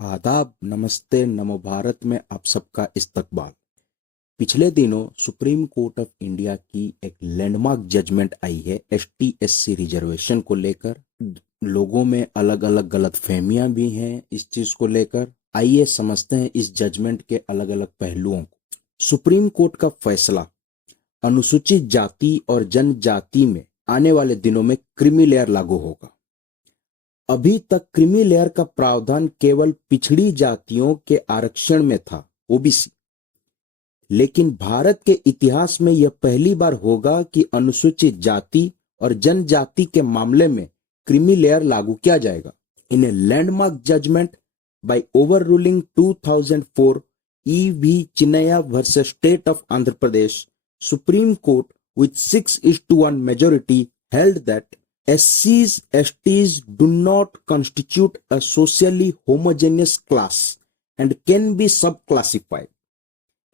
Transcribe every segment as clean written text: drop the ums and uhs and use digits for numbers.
आदाब, नमस्ते, नमो भारत में आप सबका इस्तकबाल। पिछले दिनों सुप्रीम कोर्ट ऑफ इंडिया की एक लैंडमार्क जजमेंट आई है एसटी/एससी रिजर्वेशन को लेकर। लोगों में अलग अलग गलतफहमियां भी हैं इस चीज को लेकर। आइए समझते हैं इस जजमेंट के अलग अलग पहलुओं को। सुप्रीम कोर्ट का फैसला, अनुसूचित जाति और जनजाति में आने वाले दिनों में क्रीमी लेयर लागू होगा। अभी तक क्रीमी लेयर का प्रावधान केवल पिछड़ी जातियों के आरक्षण में था, ओबीसी। लेकिन भारत के इतिहास में यह पहली बार होगा कि अनुसूचित जाति और जनजाति के मामले में क्रीमी लेयर लागू किया जाएगा। In a landmark judgement by overruling 2004 E.V. Chinnaiah versus state of Andhra Pradesh, Supreme Court with 6:1 majority held that SCs, STs do not constitute a socially homogeneous class and can be subclassified.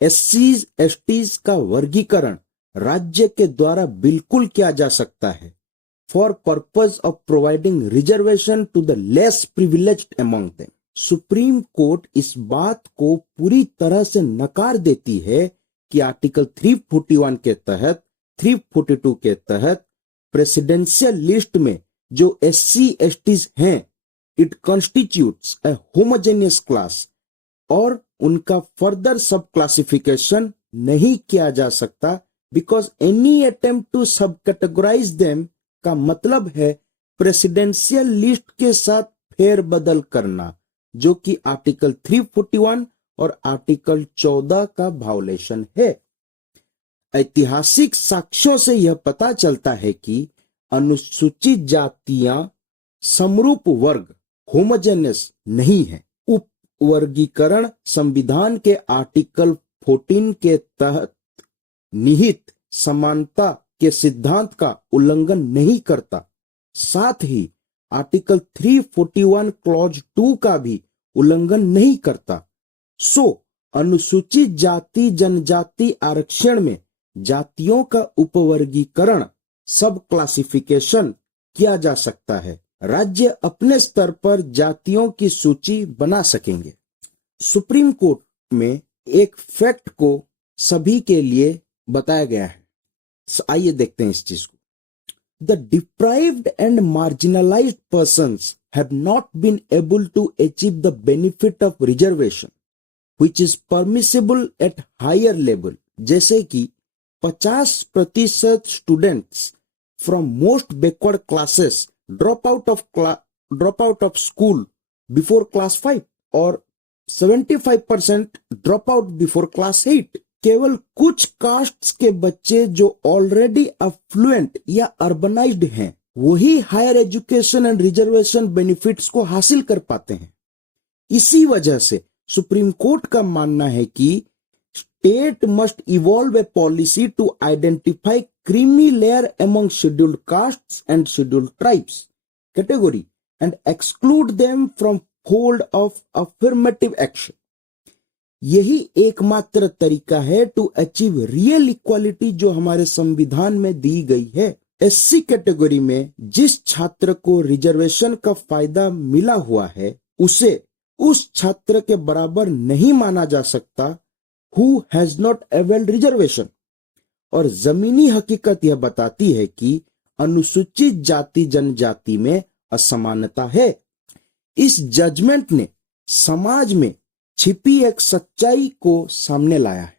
SCs, STs का वर्गीकरण राज्य के द्वारा बिल्कुल किया जा सकता है for purpose of providing reservation to the less privileged among them. Supreme court इस बात को पूरी तरह से नकार देती है कि आर्टिकल 341 के तहत, 342 के तहत प्रेसिडेंशियल लिस्ट में जो SC, STs हैं, it constitutes A homogeneous class और उनका फर्दर सब क्लासिफिकेशन नहीं किया जा सकता बिकॉज एनी अटेम्प्ट टू सब कैटेगराइज देम का मतलब है प्रेसिडेंशियल लिस्ट के साथ फेरबदल करना, जो कि आर्टिकल 341 और आर्टिकल 14 का वायोलेशन है। ऐतिहासिक साक्ष्यों से यह पता चलता है कि अनुसूचित जातियां समरूप वर्ग होमोजेनियस नहीं है। उप वर्गीकरण संविधान के आर्टिकल 14 के तहत निहित समानता के सिद्धांत का उल्लंघन नहीं करता, साथ ही आर्टिकल 341 क्लॉज 2 का भी उल्लंघन नहीं करता। सो अनुसूचित जाति जनजाति आरक्षण में जातियों का उपवर्गीकरण, सब क्लासिफिकेशन किया जा सकता है। राज्य अपने स्तर पर जातियों की सूची बना सकेंगे। सुप्रीम कोर्ट में एक फैक्ट को सभी के लिए बताया गया है। आइए देखते हैं इस चीज को। The deprived and marginalized persons have not been able to achieve the benefit of reservation, which is permissible at higher level. जैसे कि 50% students from most backward classes drop out of school before class 5 और 75% drop out before class 8। केवल कुछ castes के बच्चे जो already affluent या urbanised हैं, वही higher education and reservation benefits को हासिल कर पाते हैं। इसी वजह से सुप्रीम कोर्ट का मानना है कि state must evolve a policy to identify creamy layer among scheduled castes and scheduled tribes category and exclude them from fold of affirmative action. यही एकमात्र तरीका है टू अचीव रियल इक्वालिटी जो हमारे संविधान में दी गई है। एससी कैटेगरी में जिस छात्र को रिजर्वेशन का फायदा मिला हुआ है, उसे उस छात्र के बराबर नहीं माना जा सकता who has not availed reservation. और जमीनी हकीकत यह बताती है कि अनुसूचित जाति जनजाति में असमानता है। इस जजमेंट ने समाज में छिपी एक सच्चाई को सामने लाया है।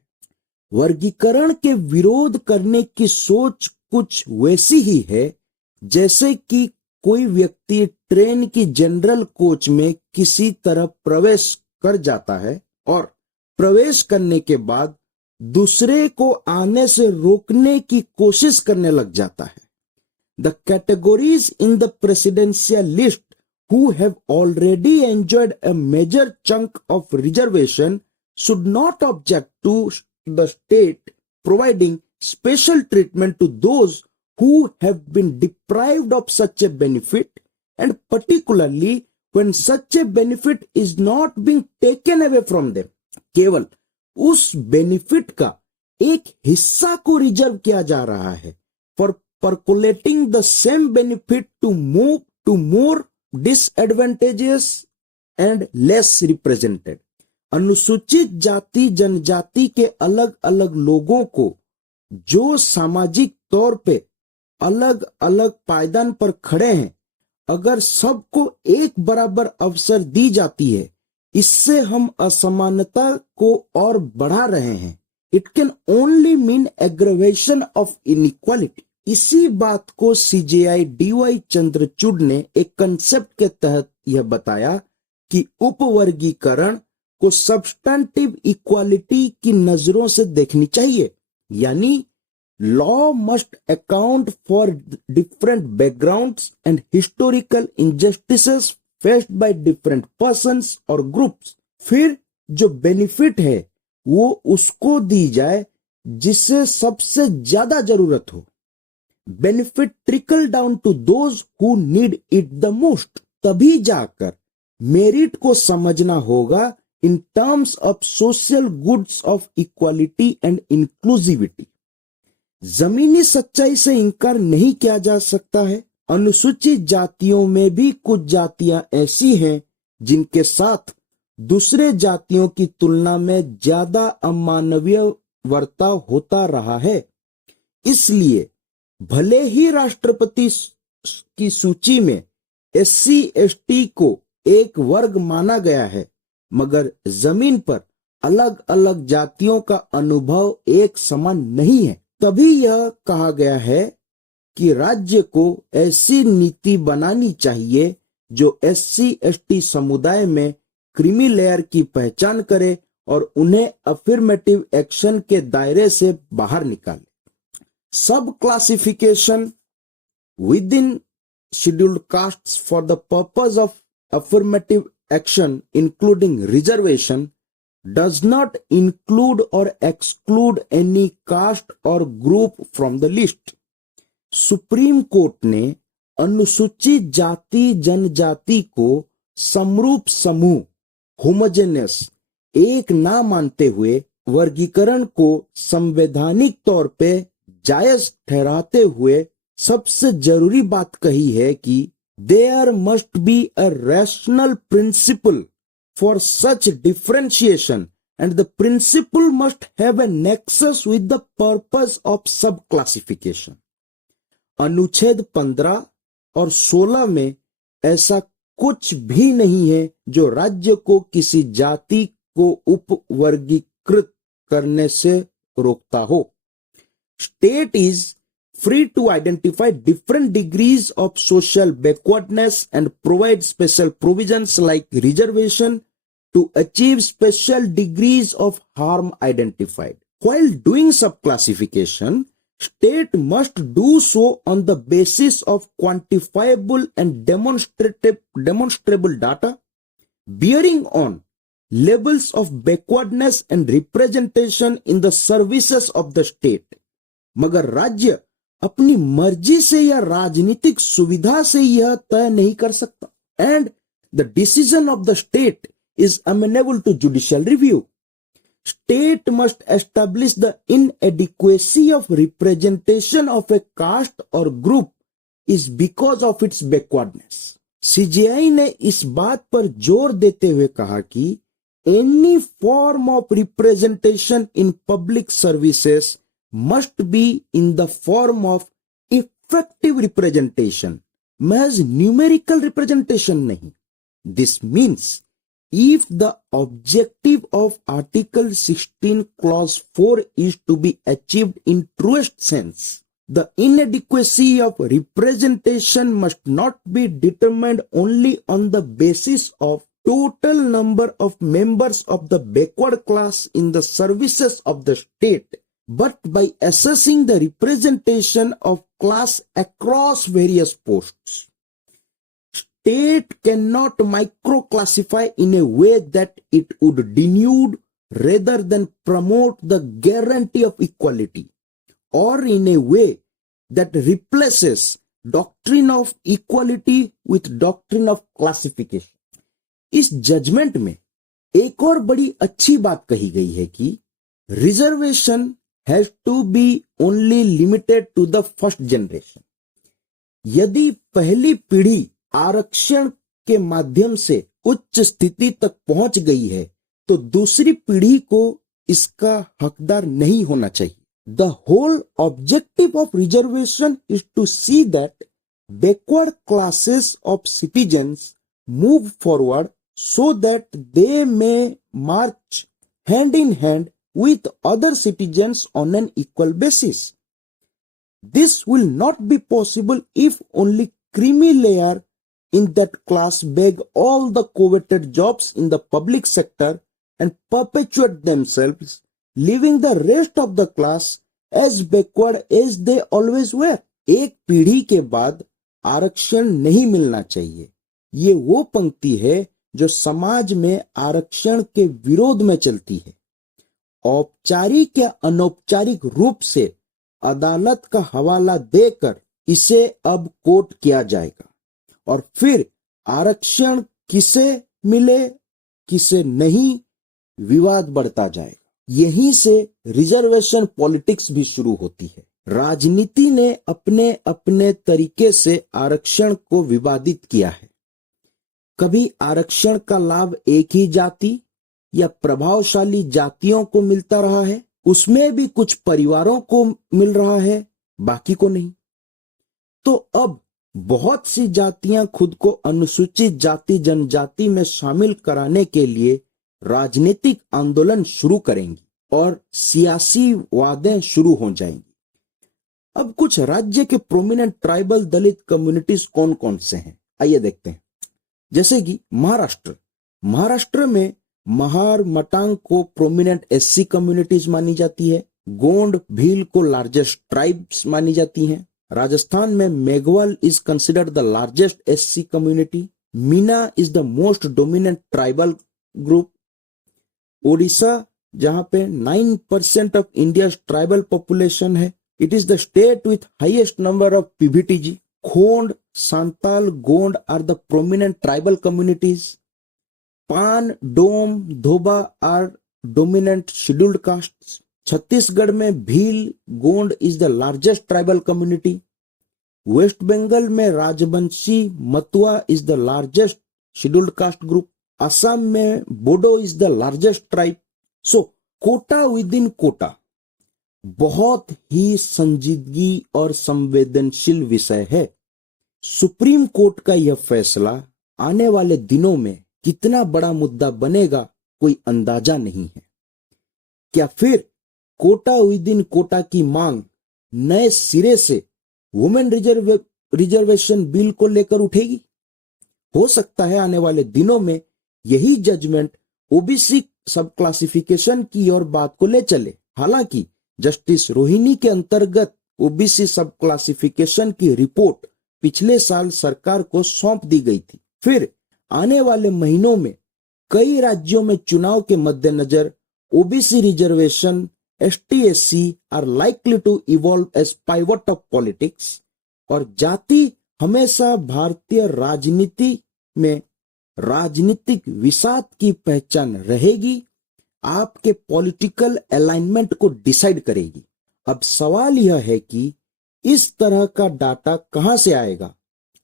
वर्गीकरण के विरोध करने की सोच कुछ वैसी ही है जैसे कि कोई व्यक्ति ट्रेन की जनरल कोच में किसी तरह प्रवेश कर जाता है और प्रवेश करने के बाद दूसरे को आने से रोकने की कोशिश करने लग जाता है। The categories in the presidential list who have already enjoyed a major chunk of reservation should not object to the state providing special treatment to those who have been deprived of such a benefit, and particularly when such a benefit is not being taken away from them. केवल उस benefit का एक हिस्सा को reserve किया जा रहा है for percolating the same benefit to move to more disadvantageous and less represented. अनुसूचित जाति जनजाति के अलग अलग लोगों को जो सामाजिक तौर पे अलग अलग पायदान पर खड़े हैं, अगर सबको एक बराबर अवसर दी जाती है, इससे हम असमानता को और बढ़ा रहे हैं। It can only mean aggravation of inequality. इसी बात को सीजेआई डीवाई चंद्रचूड़ ने एक कंसेप्ट के तहत यह बताया कि उपवर्गीकरण को सब्सटेंटिव इक्वालिटी की नजरों से देखनी चाहिए, यानी law must account for different backgrounds and historical injustices faced by different persons और ग्रुप्स। फिर जो बेनिफिट है वो उसको दी जाए जिससे सबसे ज्यादा जरूरत हो। Benefit trickle down to those who need it the most. तभी जाकर मेरिट को समझना होगा in terms of social goods of equality and inclusivity. जमीनी सच्चाई से इनकार नहीं किया जा सकता है। अनुसूचित जातियों में भी कुछ जातियां ऐसी हैं जिनके साथ दूसरे जातियों की तुलना में ज्यादा अमानवीय बर्ताव होता रहा है। इसलिए भले ही राष्ट्रपति की सूची में एससी एसटी को एक वर्ग माना गया है, मगर जमीन पर अलग अलग जातियों का अनुभव एक समान नहीं है। तभी यह कहा गया है कि राज्य को ऐसी नीति बनानी चाहिए जो एससी एसटी समुदाय में क्रीमी लेयर की पहचान करे और उन्हें अफर्मेटिव एक्शन के दायरे से बाहर निकाले। सब classification with in scheduled castes for the purpose of affirmative action including reservation does not include or exclude any caste or group from the list। Supreme court ने अनुसूचित जाति जनजाति को समरूप समूह होमोजेनियस एक ना मानते हुए वर्गीकरण को संवैधानिक तौर पे जायज ठहराते हुए सबसे जरूरी बात कही है कि there must be a rational principle for such differentiation and the principle must have a nexus with the purpose of subclassification। अनुच्छेद 15 और 16 में ऐसा कुछ भी नहीं है जो राज्य को किसी जाति को उपवर्गीकृत करने से रोकता हो। State is free to identify different degrees of social backwardness and provide special provisions like reservation to achieve special degrees of harm identified। While doing subclassification, state must do so on the basis of quantifiable and demonstrable data bearing on levels of backwardness and representation in the services of the state। मगर राज्य अपनी मर्जी से या राजनीतिक सुविधा से यह तय नहीं कर सकता। And the decision of the state is amenable to judicial review. State must establish the inadequacy of representation of a caste और group is because of its backwardness. CJI ने इस बात पर जोर देते हुए कहा कि any form of representation in public services must be in the form of effective representation, महज numerical representation नहीं। This means if the objective of Article 16 Clause 4 is to be achieved in truest sense, the inadequacy of representation must not be determined only on the basis of total number of members of the backward class in the services of the state, but by assessing the representation of class across various posts। State cannot micro-classify in a way that it would denude rather than promote the guarantee of equality, or in a way that replaces doctrine of equality with doctrine of classification। इस judgement में एक और बड़ी अच्छी बात कही गई है कि reservation has to be only limited to the first generation। यदि पहली पीढ़ी आरक्षण के माध्यम से उच्च स्थिति तक पहुंच गई है तो दूसरी पीढ़ी को इसका हकदार नहीं होना चाहिए। The whole objective of reservation is to see that backward classes of citizens move forward so that they may march hand in hand with other citizens on an equal basis. This will not be possible if only creamy layer in that class beg all the coveted jobs in the public sector and perpetuate themselves, leaving the rest of the class as backward as they always were. एक पीढ़ी के बाद आरक्षण नहीं मिलना चाहिए, ये वो पंक्ति है जो समाज में आरक्षण के विरोध में चलती है। औपचारिक या अनौपचारिक रूप से अदालत का हवाला देकर इसे अब कोर्ट किया जाएगा और फिर आरक्षण किसे मिले किसे नहीं विवाद बढ़ता जाएगा। यहीं से रिजर्वेशन पॉलिटिक्स भी शुरू होती है। राजनीति ने अपने अपने तरीके से आरक्षण को विवादित किया है। कभी आरक्षण का लाभ एक ही जाति या प्रभावशाली जातियों को मिलता रहा है, उसमें भी कुछ परिवारों को मिल रहा है, बाकी को नहीं। तो अब बहुत सी जातियां खुद को अनुसूचित जाति जनजाति में शामिल कराने के लिए राजनीतिक आंदोलन शुरू करेंगी और सियासी वादें शुरू हो जाएंगी। अब कुछ राज्य के प्रोमिनेंट ट्राइबल दलित कम्युनिटीज कौन कौन से हैं, आइए देखते हैं। जैसे कि महाराष्ट्र में महार मटांग को प्रोमिनेंट एससी कम्युनिटीज मानी जाती है। गोंड भील को लार्जेस्ट ट्राइब्स मानी जाती हैं। राजस्थान में Meghwal is considered the largest SC community. Meena is the most dominant tribal group. Odisha जहां पे 9% ऑफ इंडिया ट्राइबल पॉपुलेशन है, it is the state with highest number of PVTG. Khond, Santal, Gond are the prominent tribal communities. Pan, Dom, Dhoba are dominant scheduled caste. Chhattisgarh में Bhil, Gond is the largest tribal community. West Bengal में Rajbanshi, Matua is the largest scheduled caste group. Assam में Bodo is the largest tribe. So quota within quota बहुत ही संजीदगी और संवेदनशील विषय है। सुप्रीम कोर्ट का यह फैसला आने वाले दिनों में कितना बड़ा मुद्दा बनेगा कोई अंदाजा नहीं है। क्या फिर कोटा विद इन कोटा की मांग नए सिरे से वुमेन रिजर्वेशन बिल को लेकर उठेगी? हो सकता है आने वाले दिनों में यही जजमेंट ओबीसी सब क्लासिफिकेशन की और बात को ले चले। हालांकि जस्टिस रोहिणी के अंतर्गत ओबीसी सब क्लासिफिकेशन की रिपोर्ट पिछले साल सरकार को सौंप दी गई थी। फिर आने वाले महीनों में कई राज्यों में चुनाव के मद्देनजर OBC reservation ST SC are likely to evolve as pivot of politics. और जाति हमेशा भारतीय राजनीति में राजनीतिक विषाद की पहचान रहेगी, आपके पॉलिटिकल अलाइनमेंट को डिसाइड करेगी। अब सवाल यह है कि इस तरह का डाटा कहां से आएगा?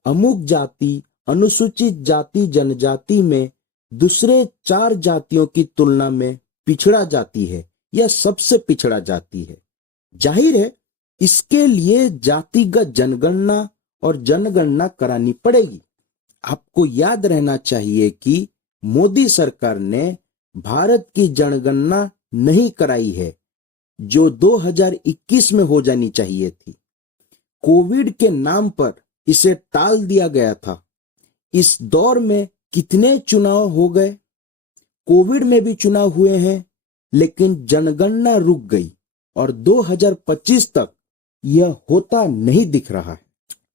अमुक जाति अनुसूचित जाति जनजाति में दूसरे 4 जातियों की तुलना में पिछड़ा जाति है या सबसे पिछड़ा जाति है। जाहिर है इसके लिए जातिगत जनगणना और जनगणना करानी पड़ेगी। आपको याद रहना चाहिए कि मोदी सरकार ने भारत की जनगणना नहीं कराई है, जो 2021 में हो जानी चाहिए थी। कोविड के नाम पर इसे टाल दिया गया था। इस दौर में कितने चुनाव हो गए? कोविड में भी चुनाव हुए हैं, लेकिन जनगणना रुक गई और 2025 तक यह होता नहीं दिख रहा है।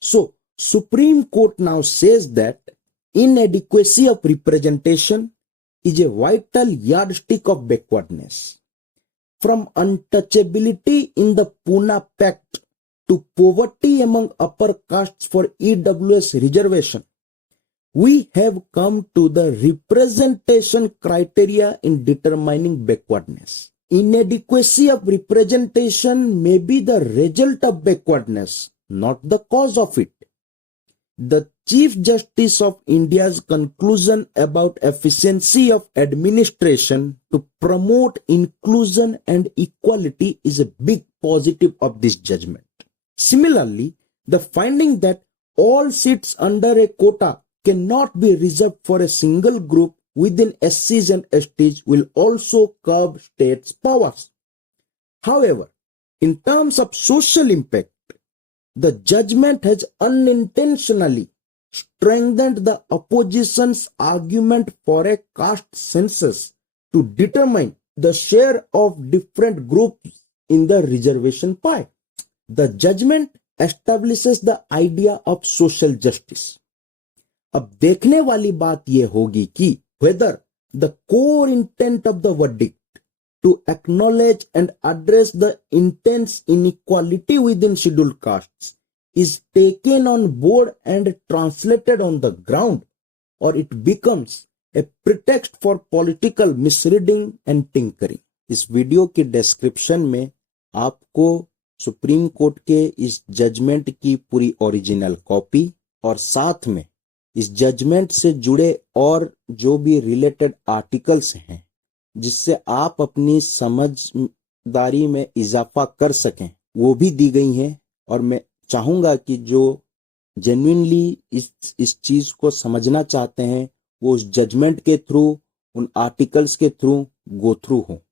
So Supreme Court now says that inadequacy of representation is a vital yardstick of backwardness. From untouchability in the Pune Pact to poverty among upper castes for EWS reservation, we have come to the representation criteria in determining backwardness. Inadequacy of representation may be the result of backwardness, not the cause of it. The Chief Justice of India's conclusion about efficiency of administration to promote inclusion and equality is a big positive of this judgment. Similarly, the finding that all seats under a quota cannot be reserved for a single group within SCs and STs will also curb states' powers. However, in terms of social impact, the judgment has unintentionally strengthened the opposition's argument for a caste census to determine the share of different groups in the reservation pie. The judgment establishes the idea of social justice. अब देखने वाली बात यह होगी कि whether the core intent of the verdict to acknowledge and address the intense inequality within scheduled castes is taken on board and translated on the ground, or it becomes a pretext for political misreading and tinkering. इस video के description में आपको supreme court के इस judgement की पूरी original copy और साथ में इस जजमेंट से जुड़े और जो भी रिलेटेड आर्टिकल्स हैं जिससे आप अपनी समझदारी में इजाफा कर सकें वो भी दी गई हैं। और मैं चाहूँगा कि जो जेन्युइनली इस चीज़ को समझना चाहते हैं वो उस जजमेंट के थ्रू, उन आर्टिकल्स के थ्रू गो थ्रू हो।